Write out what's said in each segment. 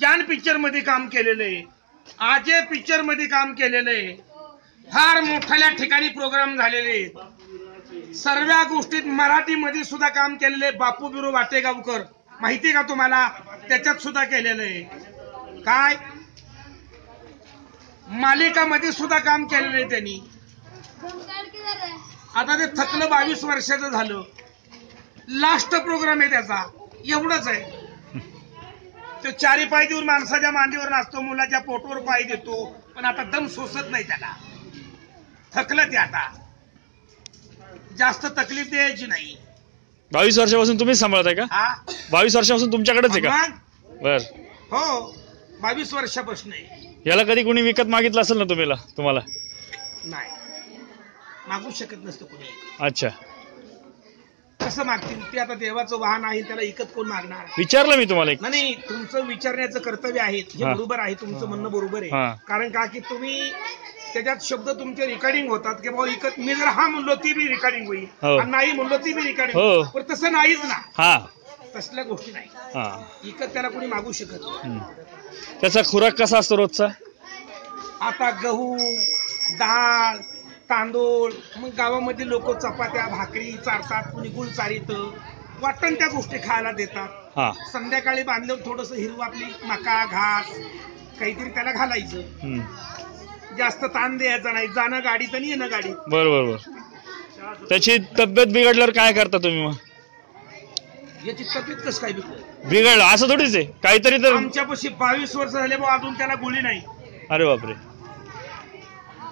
जान picture मध्ये काम केलेलं आहे, आजे पिक्चर मध्ये काम केलेलं आहे, फार मोठ्या ठिकाणी प्रोग्राम झालेले आहेत, सर्व गोष्टीत मराठीमध्ये सुद्धा काम केलेलं आहे. बापू बिरू वाटेगावकर माहिती का तुम्हाला, त्याच्यात सुद्धा केलेलं आहे. काय मालिकामध्ये सुद्धा काम केलेलं आहे त्यांनी. आता ते थकलं 22 वर्षाचं झालं, लास्ट प्रोग्राम आहे त्याचा, एवढंच आहे. तो चारी पाय देऊन माणसाच्या मांडीवर नाचतो, मुलाच्या पोटवर पाय देतो, पण आता दम सोसत नाही त्याला, थकलं ते आता, जास्त तकलीफ द्यायची नाही. 22 वर्षापासून तुम्हीच सांभाळताय का? 22 वर्षापासून तुमच्याकडेच आहे का? बर. हो, 22 वर्षापासून आहे. याला कधी कोणी विकत मागितलं असेल ना तुम्हाला? नाही, मागू शकत नसतं कोणी. अच्छा, कसं मागतील ते? आता देवाचं वाहन आहे, त्याला इकत कोण मागणार? विचारलं मी तुम्हाला. नाही, तुमचं विचारण्याचं कर्तव्य आहे, हे बरोबर आहे, तुमचं म्हणणं बरोबर आहे. कारण का की तुम्ही त्याच्यात शब्द तुमचे रेकॉर्डिंग होतात की बाबा इकत, मी जर हा म्हणलो ती बी रेकॉर्डिंग होईल, आणि नाही म्हणलो ती बी रेकॉर्डिंग, पण तसं नाहीच ना. तसल्या गोष्टी नाही, इकत त्याला कोणी मागू शकत नाही. त्याचा खुराक कसा असतो रोजचा? आता गहू, डाळ, तांदूळ, मग गावामध्ये लोक चपात्या भाकरी चारतात, कुणी गुळ चारित, वाटण त्या गोष्टी खायला देतात. संध्याकाळी बांधलं थोडस हिरवं आपली मका घास काहीतरी त्याला घालायचं, जास्त ताण द्यायचा नाही, जाणं गाडीत आणि येणं गाडीत. बरोबर. त्याची तब्येत बिघडल्यावर काय करता तुम्ही मग? याची तब्येत कसं काय बिघडलं असं थोडीच आहे, काहीतरी तर. आमच्यापाशी 22 वर्ष झाले बा, अजून त्याला गोळी नाही. अरे बापरे,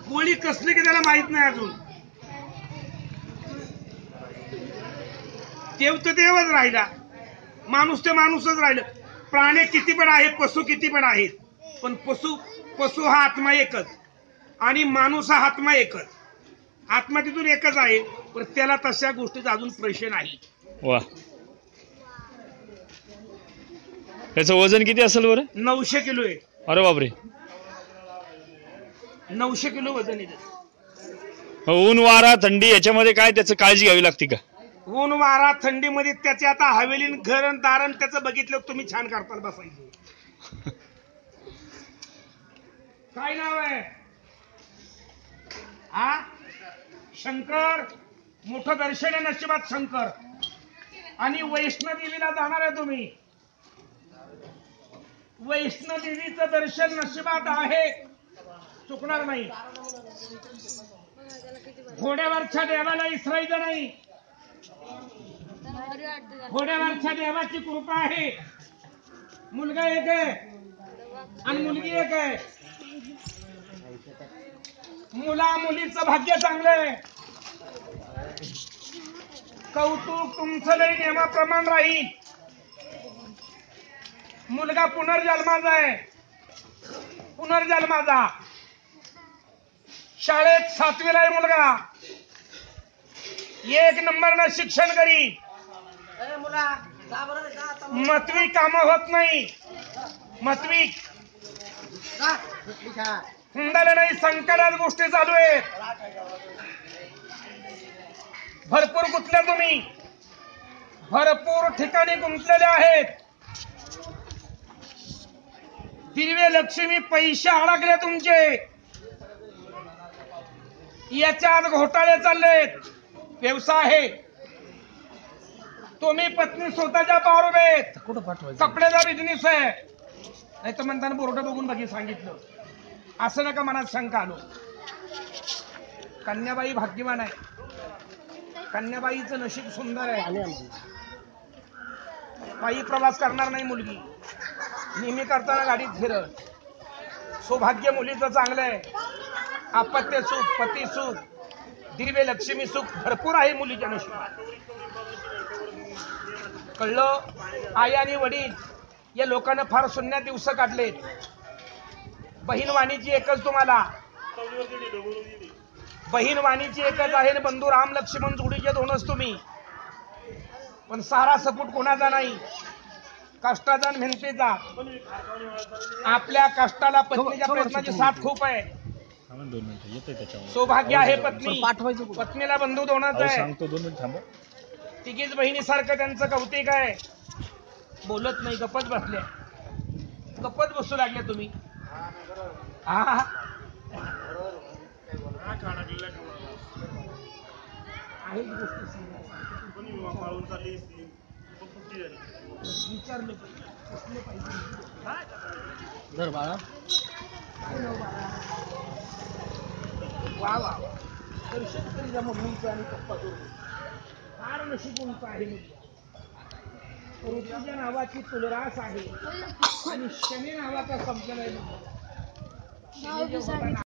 गोळी कसली की त्याला माहित नाही अजून. देव तर देवच राहिला, माणूस ते माणूसच राहिलं. प्राणी किती पण आहेत, पशु किती पण आहेत, पण पशु हा आत्मा एकच आणि माणूस हा आत्मा एकच. आत्मा तिथून एकच आहे, पण त्याला तशा गोष्टीचा अजून प्रश्न नाही. वा, त्याचं वजन किती असेल बरं? 900 किलो आहे. अरे बापरे, 900 किलो वजन आहे. ऊन वारा थंडी याच्यामध्ये काय त्याचं काळजी घ्यावी लागते का? ऊन वारा थंडीमध्ये त्याचे आता हवेलीन घर दारण त्याचं बघितलं तुम्ही, छान करताल बसायचं. काय नाव आहे? शंकर. मोठं दर्शन आहे नशिबात शंकर. आणि वैष्णोदेवीला जाणार आहे तुम्ही, वैष्णोदेवीचं दर्शन नशिबात आहे, चुकणार नाही. घोड्यावरच्या देवाला इसरायचं नाही, घोड्यावरच्या देवाची कृपा आहे. मुलगा एक आहे आणि मुलगी एक आहे. मुला मुलीचं भाग्य चांगलंय, कौतुक तुमचं लय नियमाप्रमाण राहील. मुलगा पुनर्जन्माचा आहे, पुनर्जन्माचा. शाळेत 7वीला आहे मुलगा, 1 नंबरनं शिक्षण करी. मतवी काम होत नाही, मतवी हुंदाला नाही, संकटात गोष्टी चालू आहेत. भरपूर गुंतले तुम्ही, भरपूर ठिकाणी गुंतलेले आहेत. दिव्य लक्ष्मी पैसे अडकले तुमचे, याच्यात घोटाळे चाललेत. व्यवसाय आहे, तुम्ही पत्नी स्वतःच्या पावर उभेत, कपड्याचा बिझनेस आहे. नाही तर म्हणताना बोर्ड बघून बघी सांगितलं, असं नका मनात शंका आलो. कन्याबाई भाग्यवान आहे, कन्याबाईचं नशीब सुंदर आहे. पायी प्रवास करणार नाही मुलगी, नेहमी करताना गाडीत फिरत. सौभाग्य मुलीचं चांगलं आहे, अपत्य सुख, पती सुख, दिव्य लक्ष्मी सुख भरपूर आहे मुलीच्या नशिबात. कळलं? आई आणि वडील या लोकांना फार शून्य दिवस काढले. बहीण वाणीची एकच तुम्हाला, बहीण वाणीची एकच आहे. बंधू राम लक्ष्मण जोडीचे 2च तुम्ही, पण सारा सपोर्ट कोणाचा नाही, कष्टाचा आणि मेहनतीचा. आपल्या कष्टाला पत्नीच्या प्रयत्नाची साथ खूप आहे. सौभाग्य आहे पत्नी, पत्नीला बंधू 2च आहे. तिघीच बहिणीसारखं त्यांचं कौतिक आहे. बोलत नाही, गप्पच बसल्या, गप्पच बसू लागले तुम्ही? हा आहे गोष्ट विचारलं कसलं पाहिजे बाळा वा वा तर शेतकरीच्या मम्मीचं आणि पप्पाचं फार नशिबुंच आहे ऋतुजा नावाची तुलरास आहे आणि शनी नावाचा संपलेला आहे.